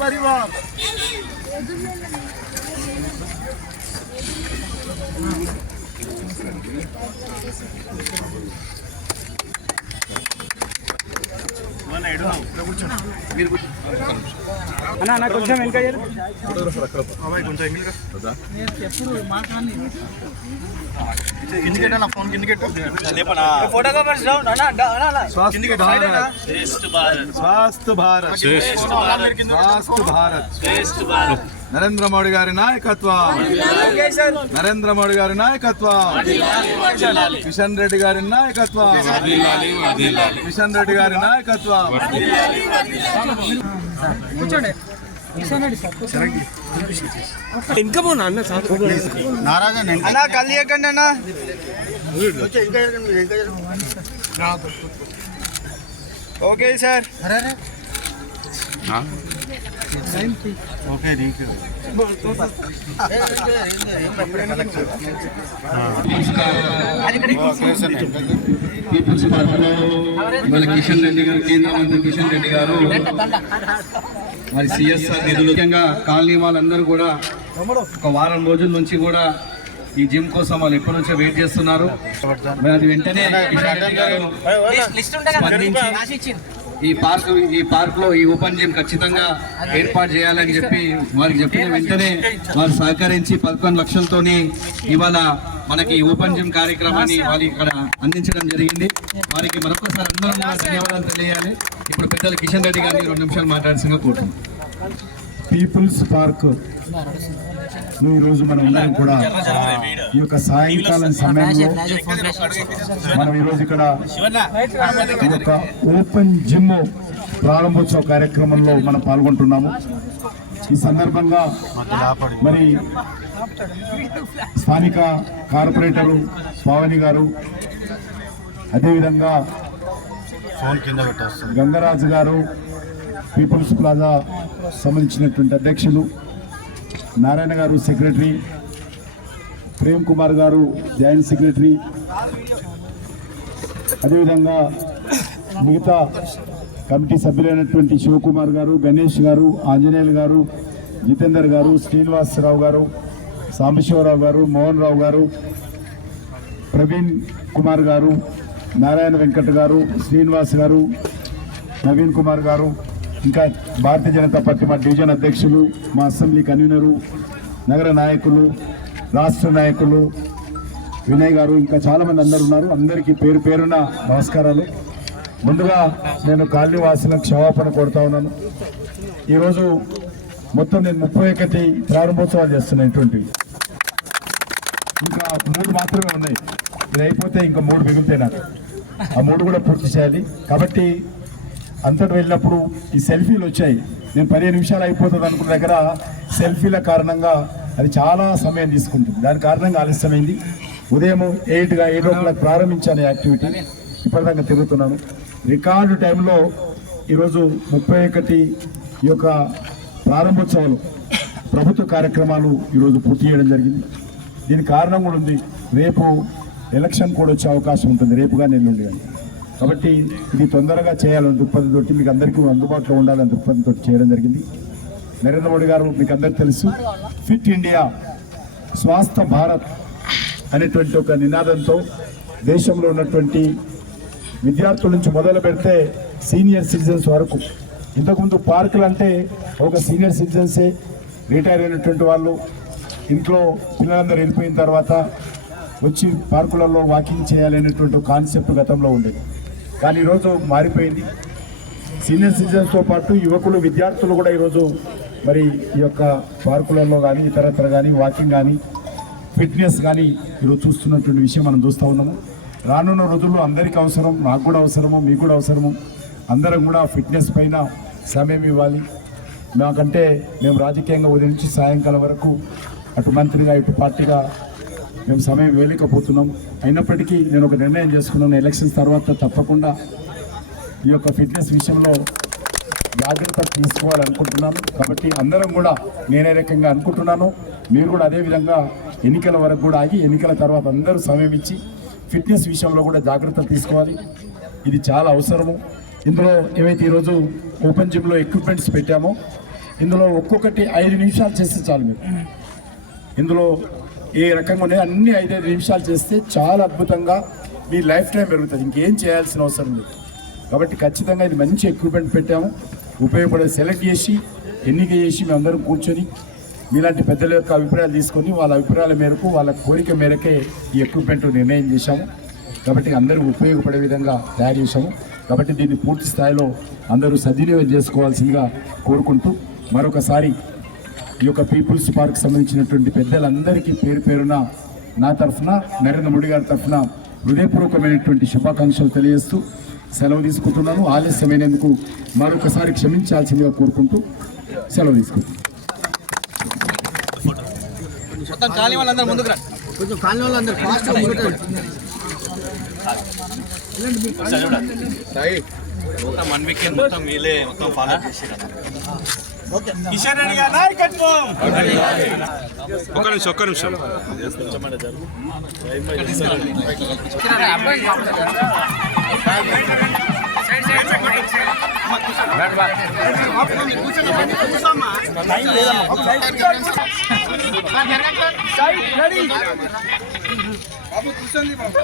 परिवार అన్న కొంచెం వెనక నరేంద్ర మోడీ గారి నాయకత్వం, నరేంద్ర మోడీ గారి నాయకత్వం, కిషన్ రెడ్డి గారి నాయకత్వం, కిషన్ రెడ్డి గారి నాయకత్వం. ఇంకా పోనా అన్న నారాజా కలియకండి అన్న. Okay sir. పీపుల్స్ పార్టీలో ఇవాళ కిషన్ రెడ్డి గారు, కేంద్ర మంత్రి కిషన్ రెడ్డి గారు మరి సిఎస్ఆర్ నిధులు ముఖ్యంగా కాలనీ వాళ్ళందరూ కూడా ఒక వారం రోజుల నుంచి కూడా ఈ జిమ్ కోసం వాళ్ళు ఎప్పటి నుంచో వెయిట్ చేస్తున్నారు. మరి అది వెంటనే కిషన్ రెడ్డి గారు స్పందించి ఈ పార్క్ లో ఈ ఓపెన్ జిమ్ ఖచ్చితంగా ఏర్పాటు చేయాలని చెప్పి వారికి చెప్పిన వెంటనే వారు సహకరించి 11 లక్షలతోని ఇవాళ మనకి ఓపెన్ జిమ్ కార్యక్రమాన్ని వారి ఇక్కడ అందించడం జరిగింది. వారికి మరొకసారి అందరం ధన్యవాదాలు తెలియాలి. ఇప్పుడు పెద్దలు కిషన్ రెడ్డి గారిని 2 నిమిషాలు మాట్లాడాల్సిందిగా కోరుతున్నాం. పీపుల్స్ పార్క్ ఈరోజు మనం అందరం కూడా ఈ యొక్క సాయంకాలం సమయంలో మనం ఈరోజు ఇక్కడ ఒక ఓపెన్ జిమ్ ప్రారంభోత్సవ కార్యక్రమంలో మనం పాల్గొంటున్నాము. ఈ సందర్భంగా మరి స్థానిక కార్పొరేటరు పావని గారు, అదేవిధంగా గంగరాజు గారు, పీపుల్స్ ప్లాజా సంబంధించినటువంటి అధ్యక్షులు నారాయణ గారు సెక్రటరీ, ప్రేమ్ కుమార్ గారు జాయింట్ సెక్రటరీ, అదేవిధంగా మిగతా కమిటీ సభ్యులైనటువంటి శివకుమార్ గారు, గణేష్ గారు, ఆంజనేయులు గారు, జితేందర్ గారు, శ్రీనివాసరావు గారు, సాంబశివరావు గారు, మోహన్ రావు గారు, ప్రవీణ్ కుమార్ గారు, నారాయణ వెంకట గారు, శ్రీనివాస్ గారు, నవీన్ కుమార్ గారు, ఇంకా భారతీయ జనతా పార్టీ మా డివిజన్ అధ్యక్షులు, మా అసెంబ్లీ కన్వీనరు, నగర నాయకులు, రాష్ట్ర నాయకులు, వినయ్ గారు, ఇంకా చాలామంది అందరు ఉన్నారు. అందరికీ పేరు పేరున నమస్కారాలు. ముందుగా నేను కాలనీ వాసులకు క్షమాపణ కొడతా ఉన్నాను. ఈరోజు మొత్తం నేను 31 ప్రారంభోత్సవాలు చేస్తున్నటువంటివి, ఇంకా 3 మాత్రమే ఉన్నాయి. ఇది అయిపోతే ఇంకా 3 మిగులుతాయి. నాకు ఆ 3 కూడా పూర్తి చేయాలి. కాబట్టి అంతటి వెళ్ళినప్పుడు ఈ సెల్ఫీలు వచ్చాయి. నేను 15 నిమిషాలు అయిపోతుంది అనుకున్న దగ్గర సెల్ఫీల కారణంగా అది చాలా సమయం తీసుకుంటుంది. దాని కారణంగా ఆలస్యమైంది. ఉదయం 8 o'clock ప్రారంభించాను యాక్టివిటీ. ఇప్పటిదాకా తిరుగుతున్నాను. రికార్డు టైంలో ఈరోజు 31 ఈ యొక్క ప్రారంభోత్సవాలు ప్రభుత్వ కార్యక్రమాలు ఈరోజు పూర్తి చేయడం జరిగింది. దీనికి కారణం కూడా ఉంది. రేపు ఎలక్షన్ కూడా వచ్చే అవకాశం ఉంటుంది, రేపు కానీ ఎల్లుండి కానీ. కాబట్టి ఇది తొందరగా చేయాలని దృక్పథంతో, మీకు అందరికీ అందుబాటులో ఉండాలని దృక్పథంతో చేయడం జరిగింది. నరేంద్ర మోడీ గారు మీకు అందరికీ తెలుసు, ఫిట్ ఇండియా స్వాస్థ భారత్ అనేటువంటి ఒక నినాదంతో దేశంలో ఉన్నటువంటి విద్యార్థుల నుంచి మొదలు పెడితే సీనియర్ సిటిజన్స్ వరకు, ఇంతకుముందు పార్కులు అంటే ఒక సీనియర్ సిటిజన్సే, రిటైర్ అయినటువంటి వాళ్ళు, ఇంట్లో పిల్లలందరూ వెళ్ళిపోయిన తర్వాత వచ్చి పార్కులలో వాకింగ్ చేయాలనేటువంటి కాన్సెప్ట్ గతంలో ఉండేది. కానీ ఈరోజు మారిపోయింది. సీనియర్ సిటిజన్స్తో పాటు యువకులు, విద్యార్థులు కూడా ఈరోజు మరి ఈ యొక్క పార్కులలో కానీ ఇతరత్ర కానీ వాకింగ్ కానీ ఫిట్నెస్ కానీ ఈరోజు చూస్తున్నటువంటి విషయం మనం చూస్తూ ఉన్నాము. రానున్న రోజుల్లో అందరికీ అవసరం, నాకు కూడా అవసరము, మీకు కూడా అవసరము. అందరం కూడా ఫిట్నెస్ పైన సమయం ఇవ్వాలి. నాకంటే మేము రాజకీయంగా ఉదయం నుంచి సాయంకాలం వరకు అటు మంత్రిగా ఇటు పార్టీగా మేము సమయం వేయలేకపోతున్నాం. అయినప్పటికీ నేను ఒక నిర్ణయం చేసుకున్నాను, ఎలక్షన్స్ తర్వాత తప్పకుండా ఈ యొక్క ఫిట్నెస్ విషయంలో జాగ్రత్త తీసుకోవాలనుకుంటున్నాను. కాబట్టి అందరం కూడా నేనే రకంగా అనుకుంటున్నాను, మీరు కూడా అదేవిధంగా ఎన్నికల వరకు కూడా ఆగి ఎన్నికల తర్వాత అందరూ సమయం ఇచ్చి ఫిట్నెస్ విషయంలో కూడా జాగ్రత్తలు తీసుకోవాలి. ఇది చాలా అవసరము. ఇందులో ఏవైతే ఈరోజు ఓపెన్ జిమ్లో ఎక్విప్మెంట్స్ పెట్టామో ఇందులో ఒక్కొక్కటి 5 నిమిషాలు చేస్తే చాలు. మీరు ఇందులో ఏ రకంగా ఉన్నాయి అన్ని 5 నిమిషాలు చేస్తే చాలా అద్భుతంగా మీ లైఫ్ టైం పెరుగుతుంది, ఇంకేం చేయాల్సిన అవసరం లేదు. కాబట్టి ఖచ్చితంగా ఇది మంచి ఎక్విప్మెంట్ పెట్టాము, ఉపయోగపడే సెలెక్ట్ చేసి ఎన్నిక చేసి మేమందరం కూర్చొని మీలాంటి పెద్దల యొక్క అభిప్రాయాలు తీసుకొని వాళ్ళ అభిప్రాయాల మేరకు వాళ్ళ కోరిక మేరకే ఈ ఎక్విప్మెంట్ నిర్ణయం చేశాము. కాబట్టి అందరూ ఉపయోగపడే విధంగా తయారు చేశాము. కాబట్టి దీన్ని పూర్తి స్థాయిలో అందరూ సద్వినియోగం చేసుకోవాల్సిందిగా కోరుకుంటూ మరొకసారి ఈ యొక్క పీపుల్స్ పార్క్ సంబంధించినటువంటి పెద్దలందరికీ పేరు పేరున నా తరఫున నరేంద్ర మోడీ గారి తరఫున హృదయపూర్వకమైనటువంటి శుభాకాంక్షలు తెలియజేస్తూ సెలవు తీసుకుంటున్నాను. ఆలస్యమైనందుకు మరొకసారి క్షమించాల్సిందిగా కోరుకుంటూ సెలవు తీసుకుంటున్నాను. కిషన్ రెడ్డి గారి నాయకత్వం. ఒక్క నిమిషం రెడీ బాబు కూర్చోండి బాబు.